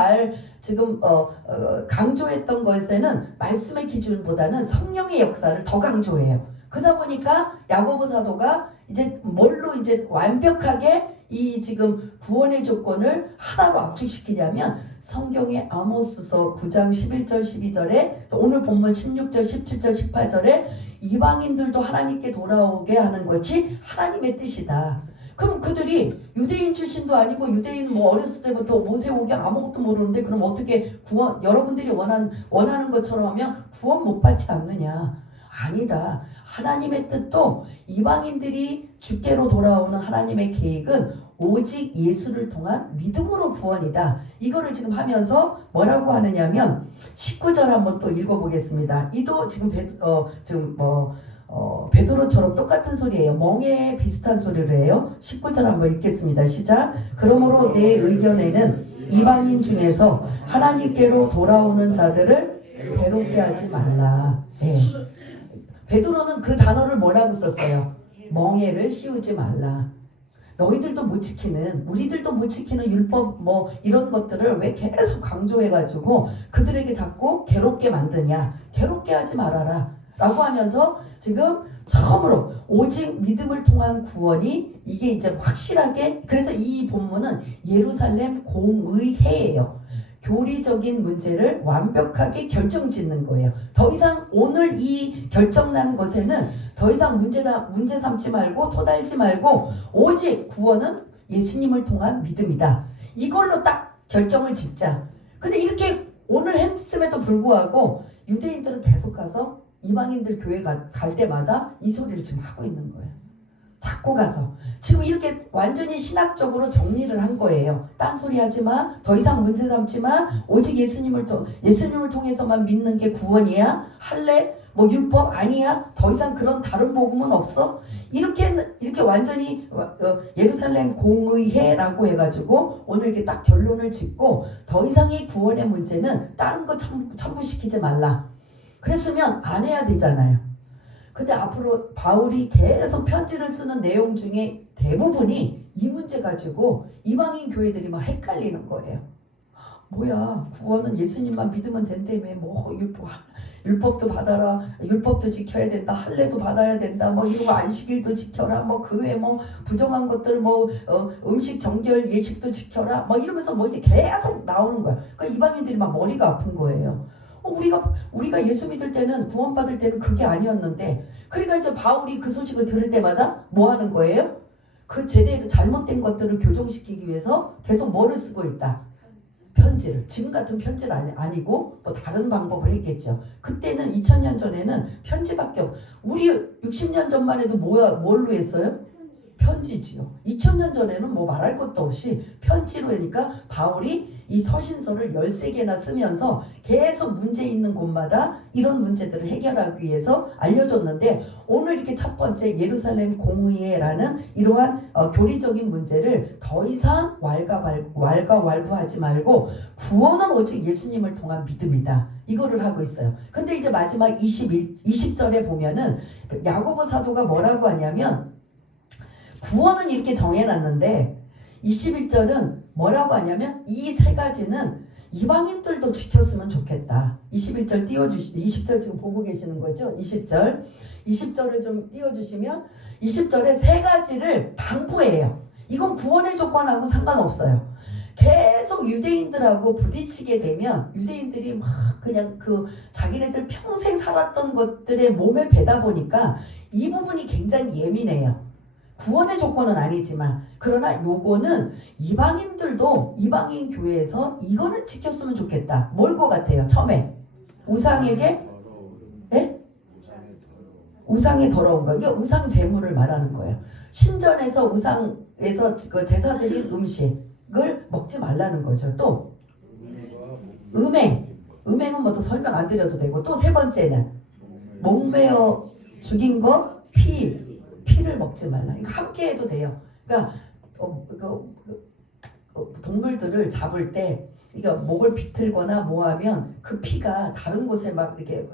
강조했던 것에는 말씀의 기준보다는 성령의 역사를 더 강조해요. 그러다 보니까 야고보 사도가 이제 뭘로 이제 완벽하게 이 지금 구원의 조건을 하나로 압축시키냐면, 성경의 아모스서 9장 11절 12절에, 오늘 본문 16절 17절 18절에 이방인들도 하나님께 돌아오게 하는 것이 하나님의 뜻이다. 그럼 그들이 유대인 출신도 아니고, 유대인 어렸을 때부터 모세오경 아무것도 모르는데, 그럼 어떻게 여러분들이 원하는 것처럼 하면 구원 못 받지 않느냐? 아니다. 하나님의 뜻도 이방인들이 주께로 돌아오는 하나님의 계획은 오직 예수를 통한 믿음으로 구원이다. 이거를 지금 하면서 뭐라고 하느냐면, 19절 한번 또 읽어보겠습니다. 이도 지금 베드로처럼 똑같은 소리예요. 멍에 비슷한 소리를 해요. 19절 한번 읽겠습니다. 시작. 그러므로 내 의견에는 이방인 중에서 하나님께로 돌아오는 자들을 괴롭게 하지 말라. 네. 베드로는 그 단어를 뭐라고 썼어요? 멍에를 씌우지 말라. 너희들도 못 지키는, 우리들도 못 지키는 율법 이런 것들을 왜 계속 강조해가지고 그들에게 자꾸 괴롭게 만드냐? 괴롭게 하지 말아라 라고 하면서, 지금 처음으로 오직 믿음을 통한 구원이, 이게 이제 확실하게, 그래서 이 본문은 예루살렘 공의회예요. 교리적인 문제를 완벽하게 결정짓는 거예요. 더 이상 오늘 이 결정난 것에는 더 이상 문제 삼지 말고 토달지 말고, 오직 구원은 예수님을 통한 믿음이다. 이걸로 딱 결정을 짓자. 근데 이렇게 오늘 했음에도 불구하고 유대인들은 계속 가서 이방인들 교회 갈 때마다 이 소리를 지금 하고 있는 거예요. 자꾸 가서 지금 이렇게 완전히 신학적으로 정리를 한 거예요. 딴소리 하지 마, 더 이상 문제 삼지 마, 오직 예수님을 통해서만 믿는 게 구원이야. 할례 율법 아니야, 더 이상 그런 다른 복음은 없어. 이렇게 완전히 예루살렘 공의회라고 해가지고 오늘 이렇게 딱 결론을 짓고, 더 이상의 구원의 문제는 다른 거 첨부시키지 말라. 그랬으면 안 해야 되잖아요. 근데 앞으로 바울이 계속 편지를 쓰는 내용 중에 대부분이 이 문제 가지고 이방인 교회들이 막 헷갈리는 거예요. 뭐야, 구원은 예수님만 믿으면 된다며. 뭐 율법도 받아라, 율법도 지켜야 된다, 할례도 받아야 된다, 뭐 이러고 안식일도 지켜라, 뭐 그 외에 뭐 부정한 것들, 뭐 음식 정결 예식도 지켜라, 뭐 이러면서 뭐 이렇게 계속 나오는 거야. 그러니까 이방인들이 막 머리가 아픈 거예요. 우리가 예수 믿을 때는, 구원받을 때는 그게 아니었는데. 그러니까 이제 바울이 그 소식을 들을 때마다 뭐 하는 거예요? 그 제대로 잘못된 것들을 교정시키기 위해서 계속 뭐를 쓰고 있다? 편지를. 지금 같은 편지는 아니고 뭐 다른 방법을 했겠죠. 그때는 2000년 전에는 편지밖에 우리 60년 전만 해도 뭘로 했어요? 편지지요. 2000년 전에는 뭐 말할 것도 없이 편지로 하니까 바울이 이 서신서를 13개나 쓰면서 계속 문제 있는 곳마다 이런 문제들을 해결하기 위해서 알려줬는데, 오늘 이렇게 첫 번째 예루살렘 공의회라는 이러한 교리적인 문제를 더 이상 왈가왈부하지 말고 구원은 오직 예수님을 통한 믿음이다, 이거를 하고 있어요. 근데 이제 마지막 20절에 보면은 야고보 사도가 뭐라고 하냐면, 구원은 이렇게 정해놨는데 21절은 뭐라고 하냐면, 이 세 가지는 이방인들도 지켰으면 좋겠다. 21절 띄워주시죠. 20절 지금 보고 계시는 거죠? 20절을 좀 띄워주시면, 20절에 세 가지를 당부해요. 이건 구원의 조건하고 상관없어요. 계속 유대인들하고 부딪히게 되면 유대인들이 막 그냥 자기네들 평생 살았던 것들의 몸에 배다 보니까 이 부분이 굉장히 예민해요. 구원의 조건은 아니지만, 그러나 요거는 이방인들도 이방인 교회에서 이거는 지켰으면 좋겠다. 뭘 것 같아요? 처음에 우상에게 우상의 더러운 거. 이게 우상 제물을 말하는 거예요. 신전에서 우상에서 그 제사드린 음식을 먹지 말라는 거죠. 또 음행은 뭐 또 설명 안 드려도 되고, 또 세 번째는 목매어 죽인 거, 피를 먹지 말라. 이거 함께 해도 돼요. 그러니까 동물들을 잡을 때 이거 목을 비틀거나 뭐하면 그 피가 다른 곳에 막 이렇게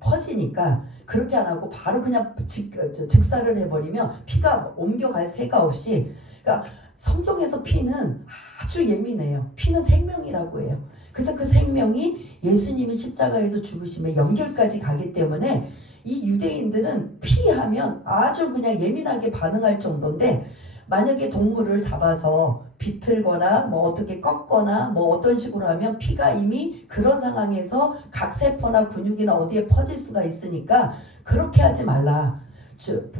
퍼지니까, 그렇게 안 하고 바로 그냥 즉사를 해버리면 피가 옮겨갈 새가 없이. 그러니까 성경에서 피는 아주 예민해요. 피는 생명이라고 해요. 그래서 그 생명이 예수님이 십자가에서 죽으심에 연결까지 가기 때문에 이 유대인들은 피하면 아주 그냥 예민하게 반응할 정도인데, 만약에 동물을 잡아서 비틀거나 뭐 어떻게 꺾거나 뭐 어떤 식으로 하면 피가 이미 그런 상황에서 각 세포나 근육이나 어디에 퍼질 수가 있으니까 그렇게 하지 말라.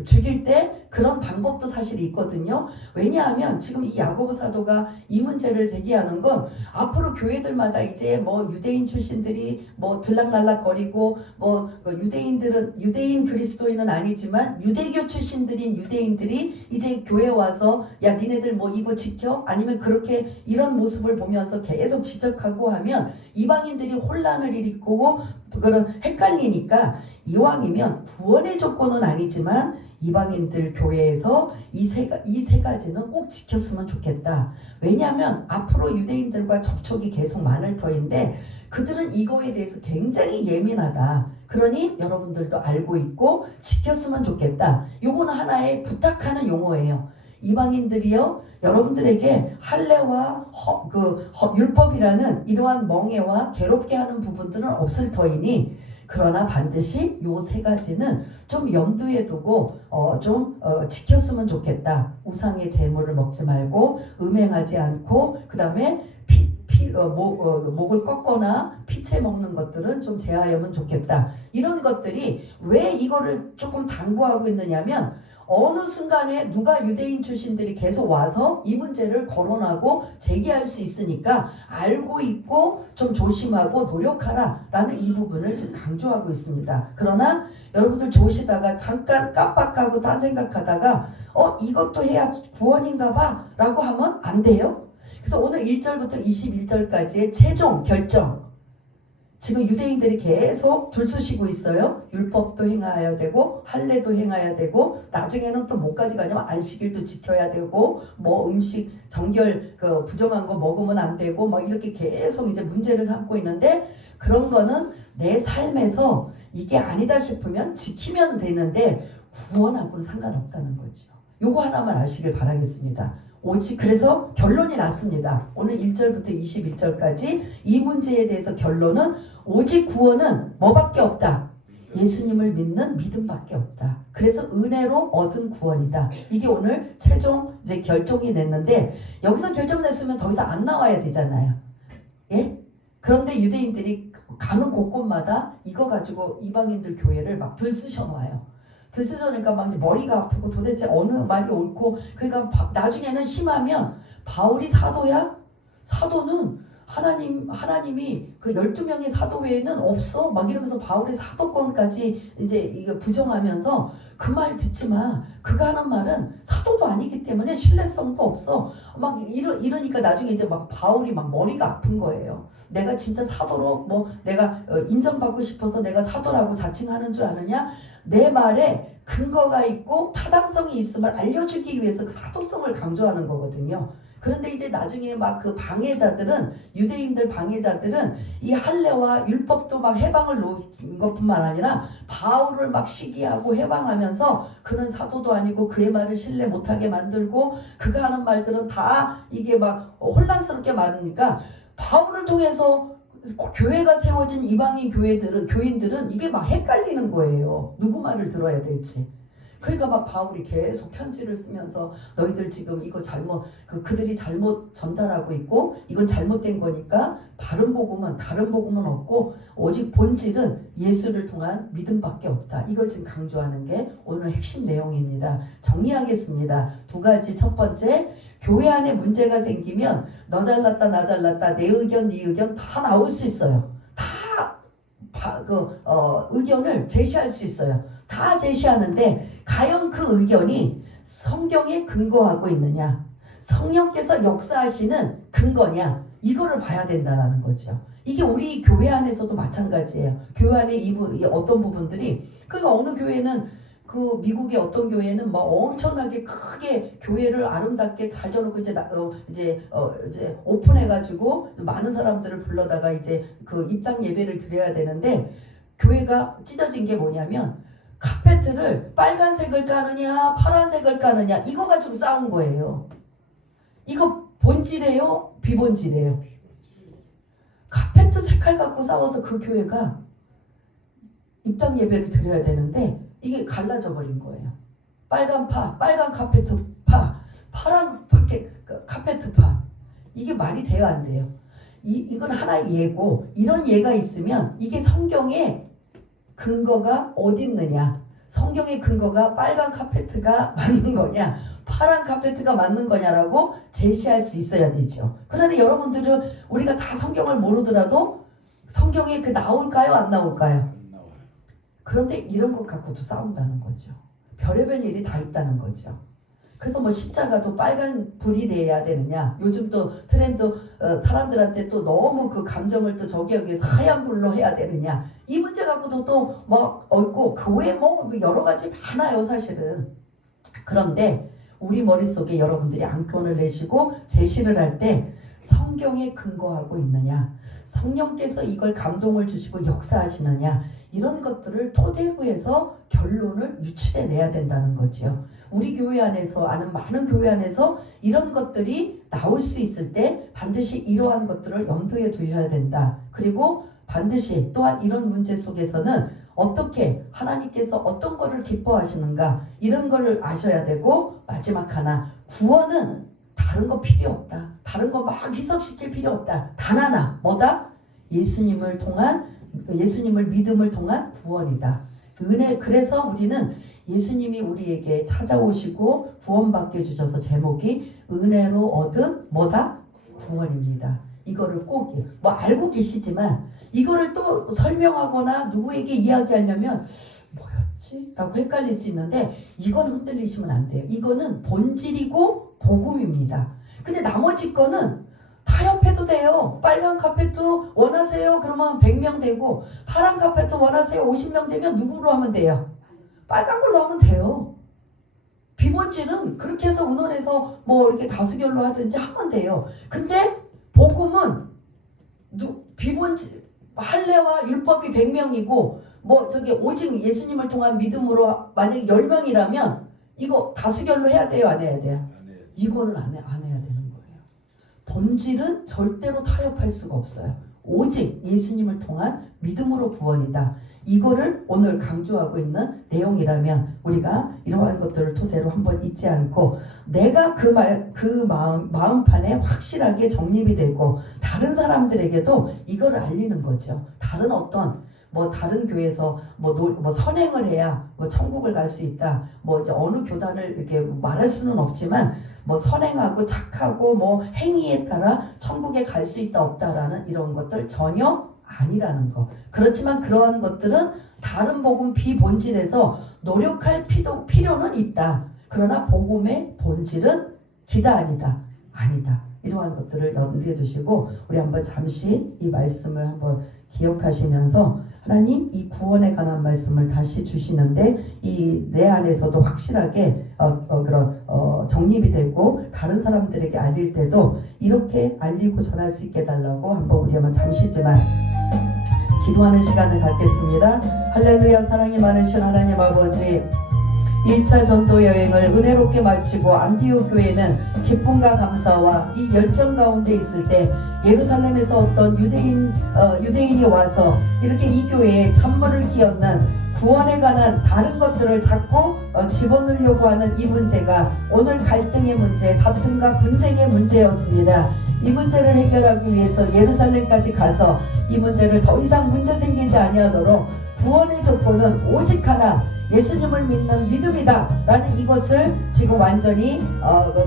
죽일 때 그런 방법도 사실 있거든요. 왜냐하면 지금 이 야고보 사도가 이 문제를 제기하는 건, 앞으로 교회들마다 이제 뭐 유대인 출신들이 뭐 들락날락거리고, 뭐 유대인 그리스도인은 아니지만 유대교 출신들인 유대인들이 이제 교회 와서 야 니네들 뭐 이거 지켜? 아니면 그렇게 이런 모습을 보면서 계속 지적하고 하면 이방인들이 혼란을 일으키고 그런 헷갈리니까, 이왕이면 구원의 조건은 아니지만 이방인들 교회에서 이 세 가지는 꼭 지켰으면 좋겠다. 왜냐하면 앞으로 유대인들과 접촉이 계속 많을 터인데 그들은 이거에 대해서 굉장히 예민하다. 그러니 여러분들도 알고 있고 지켰으면 좋겠다. 요거는 하나의 부탁하는 용어예요. 이방인들이요, 여러분들에게 할례와 율법이라는 이러한 멍해와 괴롭게 하는 부분들은 없을 터이니, 그러나 반드시 요 세 가지는 좀 염두에 두고 지켰으면 좋겠다. 우상의 제물을 먹지 말고, 음행하지 않고, 그 다음에 목을 꺾거나 피채 먹는 것들은 좀 제하하면 좋겠다. 이런 것들이 왜 이거를 조금 당부하고 있느냐면, 어느 순간에 누가 유대인 출신들이 계속 와서 이 문제를 거론하고 제기할 수 있으니까 알고 있고 좀 조심하고 노력하라 라는 이 부분을 지금 강조하고 있습니다. 그러나 여러분들 조시다가 잠깐 깜빡하고 딴 생각하다가 이것도 해야 구원인가 봐 라고 하면 안 돼요. 그래서 오늘 1절부터 21절까지의 최종 결정, 지금 유대인들이 계속 들쑤시고 있어요. 율법도 행해야 되고 할례도 행해야 되고, 나중에는 또 뭐까지 가냐면 안식일도 지켜야 되고, 뭐 음식 정결 부정한 거 먹으면 안 되고, 뭐 이렇게 계속 이제 문제를 삼고 있는데, 그런 거는 내 삶에서 이게 아니다 싶으면 지키면 되는데 구원하고는 상관없다는 거죠. 요거 하나만 아시길 바라겠습니다. 오직 그래서 결론이 났습니다. 오늘 1절부터 21절까지 이 문제에 대해서 결론은 오직 구원은 뭐밖에 없다. 예수님을 믿는 믿음밖에 없다. 그래서 은혜로 얻은 구원이다. 이게 오늘 최종 이제 결정이 냈는데 여기서 결정 냈으면 더 이상 안 나와야 되잖아요. 예? 그런데 유대인들이 가는 곳곳마다 이거 가지고 이방인들 교회를 막 들쑤셔 놔요. 들쑤셔니까 막 이제 머리가 아프고 도대체 어느 말이 옳고 그러니까 나중에는 심하면 바울이 사도야? 사도는 하나님이 그 12명의 사도 외에는 없어. 막 이러면서 바울의 사도권까지 이제 이거 부정하면서 그 말 듣지 마. 그가 하는 말은 사도도 아니기 때문에 신뢰성도 없어. 막 이러니까 나중에 이제 막 바울이 막 머리가 아픈 거예요. 내가 진짜 사도로 뭐 내가 인정받고 싶어서 내가 사도라고 자칭하는 줄 아느냐? 내 말에 근거가 있고 타당성이 있음을 알려주기 위해서 그 사도성을 강조하는 거거든요. 그런데 이제 나중에 막 그 방해자들은 유대인들 방해자들은 이 할례와 율법도 막 해방을 놓은 것뿐만 아니라 바울을 막 시기하고 해방하면서 그는 사도도 아니고 그의 말을 신뢰 못하게 만들고 그가 하는 말들은 다 이게 막 혼란스럽게 많으니까 바울을 통해서 교회가 세워진 이방인 교인들은 이게 막 헷갈리는 거예요. 누구 말을 들어야 될지. 그러니까 막 바울이 계속 편지를 쓰면서 너희들 지금 이거 잘못 그들이 잘못 전달하고 있고 이건 잘못된 거니까 다른 복음은 없고 오직 본질은 예수를 통한 믿음밖에 없다. 이걸 지금 강조하는 게 오늘 핵심 내용입니다. 정리하겠습니다. 두 가지. 첫 번째, 교회 안에 문제가 생기면 너 잘났다 나 잘났다 내 의견 네 의견 다 나올 수 있어요. 다 의견을 제시할 수 있어요. 다 제시하는데 과연 그 의견이 성경에 근거하고 있느냐, 성령께서 역사하시는 근거냐, 이거를 봐야 된다는 거죠. 이게 우리 교회 안에서도 마찬가지예요. 교회 안에 어떤 부분들이 그러니까 어느 교회는 그 미국의 어떤 교회는 막 엄청나게 크게 교회를 아름답게 다져놓고 이제 오픈해가지고 많은 사람들을 불러다가 이제 그 입당 예배를 드려야 되는데 교회가 찢어진 게 뭐냐면 카페트를 빨간색을 까느냐 파란색을 까느냐 이거 가지고 싸운 거예요. 이거 본질이에요? 비본질이에요? 카페트 색깔 갖고 싸워서 그 교회가 입당 예배를 드려야 되는데 이게 갈라져 버린 거예요. 빨간 카페트 파, 파란 카페트 파. 이게 말이 돼요, 안 돼요? 이건 하나의 예고. 이런 예가 있으면 이게 성경의 근거가 어디 있느냐? 성경의 근거가 빨간 카페트가 맞는 거냐? 파란 카페트가 맞는 거냐라고 제시할 수 있어야 되죠. 그런데 여러분들은 우리가 다 성경을 모르더라도 성경에 그 나올까요? 안 나올까요? 그런데 이런 것 갖고도 싸운다는 거죠. 별의별 일이 다 있다는 거죠. 그래서 뭐 십자가도 빨간 불이 돼야 되느냐. 요즘 또 트렌드 사람들한테 또 너무 그 감정을 또 저기하기 위해서 하얀 불로 해야 되느냐. 이 문제 갖고도 또 막 있고 그 외에 뭐 여러 가지 많아요 사실은. 그런데 우리 머릿속에 여러분들이 안건을 내시고 제시를 할 때 성경에 근거하고 있느냐. 성령께서 이걸 감동을 주시고 역사하시느냐. 이런 것들을 토대로 해서 결론을 유출해내야 된다는 거죠. 우리 교회 안에서 아는 많은 교회 안에서 이런 것들이 나올 수 있을 때 반드시 이러한 것들을 염두에 두셔야 된다. 그리고 반드시 또한 이런 문제 속에서는 어떻게 하나님께서 어떤 거를 기뻐하시는가 이런 거를 아셔야 되고 마지막 하나 구원은 다른 거 필요 없다. 다른 거 막 희석시킬 필요 없다. 단 하나 뭐다? 예수님을 믿음을 통한 구원이다. 은혜. 그래서 우리는 예수님이 우리에게 찾아오시고 구원받게 해주셔서 제목이 은혜로 얻은 뭐다? 구원입니다. 이거를 꼭 뭐 알고 계시지만 이거를 또 설명하거나 누구에게 이야기하려면 뭐였지? 라고 헷갈릴 수 있는데 이건 흔들리시면 안 돼요. 이거는 본질이고 복음입니다. 근데 나머지 거는 타협해도 돼요. 빨간 카페트 원하세요? 그러면 100명 되고 파란 카페트 원하세요? 50명 되면 누구로 하면 돼요? 빨간 걸로 하면 돼요. 비본질은 그렇게 해서 의논해서 뭐 이렇게 다수결로 하든지 하면 돼요. 근데 복음은 비본질 할례와 율법이 100명이고 뭐 저기 오직 예수님을 통한 믿음으로 만약에 10명이라면 이거 다수결로 해야 돼요, 안 해야 돼요? 이거는 안 해야 되는 거예요. 본질은 절대로 타협할 수가 없어요. 오직 예수님을 통한 믿음으로 구원이다. 이거를 오늘 강조하고 있는 내용이라면 우리가 이러한 것들을 토대로 한번 잊지 않고 내가 그 마음판에 확실하게 정립이 되고 다른 사람들에게도 이거를 알리는 거죠. 다른 어떤 뭐 다른 교회에서 뭐 선행을 해야 뭐 천국을 갈 수 있다. 뭐 이제 어느 교단을 이렇게 말할 수는 없지만 뭐 선행하고 착하고 뭐 행위에 따라 천국에 갈 수 있다 없다라는 이런 것들 전혀 아니라는 거. 그렇지만 그러한 것들은 다른 복음 비본질에서 노력할 필요는 있다. 그러나 복음의 본질은 기다 아니다. 아니다. 이러한 것들을 염두에 두시고 우리 한번 잠시 이 말씀을 한번 기억하시면서 하나님 이 구원에 관한 말씀을 다시 주시는데 이 내 안에서도 확실하게 정립이 되고 다른 사람들에게 알릴 때도 이렇게 알리고 전할 수 있게 해달라고 한번 우리 한번 잠시지만 기도하는 시간을 갖겠습니다. 할렐루야. 사랑이 많으신 하나님 아버지, 1차 전도 여행을 은혜롭게 마치고 안디옥 교회는 기쁨과 감사와 이 열정 가운데 있을 때 예루살렘에서 어떤 유대인이 와서 이렇게 이 교회에 찬물을 끼얹는 구원에 관한 다른 것들을 자꾸 집어넣으려고 하는 이 문제가 오늘 갈등의 문제, 다툼과 분쟁의 문제였습니다. 이 문제를 해결하기 위해서 예루살렘까지 가서 이 문제를 더 이상 문제 생기지 아니하도록 구원의 조건은 오직 하나, 예수님을 믿는 믿음이다 라는 이것을 지금 완전히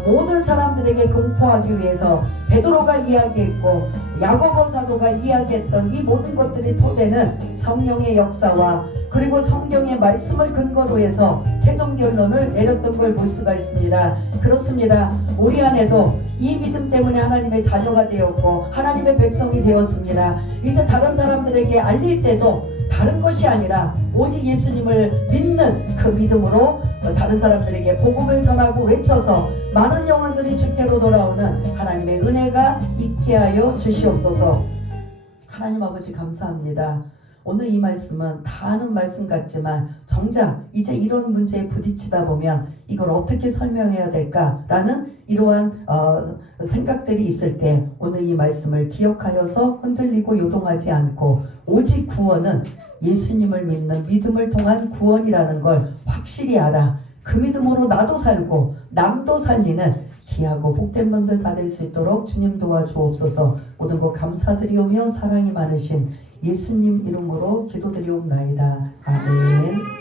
모든 사람들에게 공포하기 위해서 베드로가 이야기했고 야고보 사도가 이야기했던 이 모든 것들이 토대는 성령의 역사와 그리고 성경의 말씀을 근거로 해서 최종 결론을 내렸던 걸 볼 수가 있습니다. 그렇습니다. 우리 안에도 이 믿음 때문에 하나님의 자녀가 되었고 하나님의 백성이 되었습니다. 이제 다른 사람들에게 알릴 때도 다른 것이 아니라 오직 예수님을 믿는 그 믿음으로 다른 사람들에게 복음을 전하고 외쳐서 많은 영혼들이 주께로 돌아오는 하나님의 은혜가 있게 하여 주시옵소서. 하나님 아버지 감사합니다. 오늘 이 말씀은 다 아는 말씀 같지만 정작 이제 이런 문제에 부딪히다 보면 이걸 어떻게 설명해야 될까라는 이러한 생각들이 있을 때 오늘 이 말씀을 기억하여서 흔들리고 요동하지 않고 오직 구원은 예수님을 믿는 믿음을 통한 구원이라는 걸 확실히 알아 그 믿음으로 나도 살고 남도 살리는 귀하고 복된 분들 다 될 수 있도록 주님 도와주옵소서. 모든 것 감사드리오며 사랑이 많으신 예수님 이름으로 기도드리옵나이다. 아멘.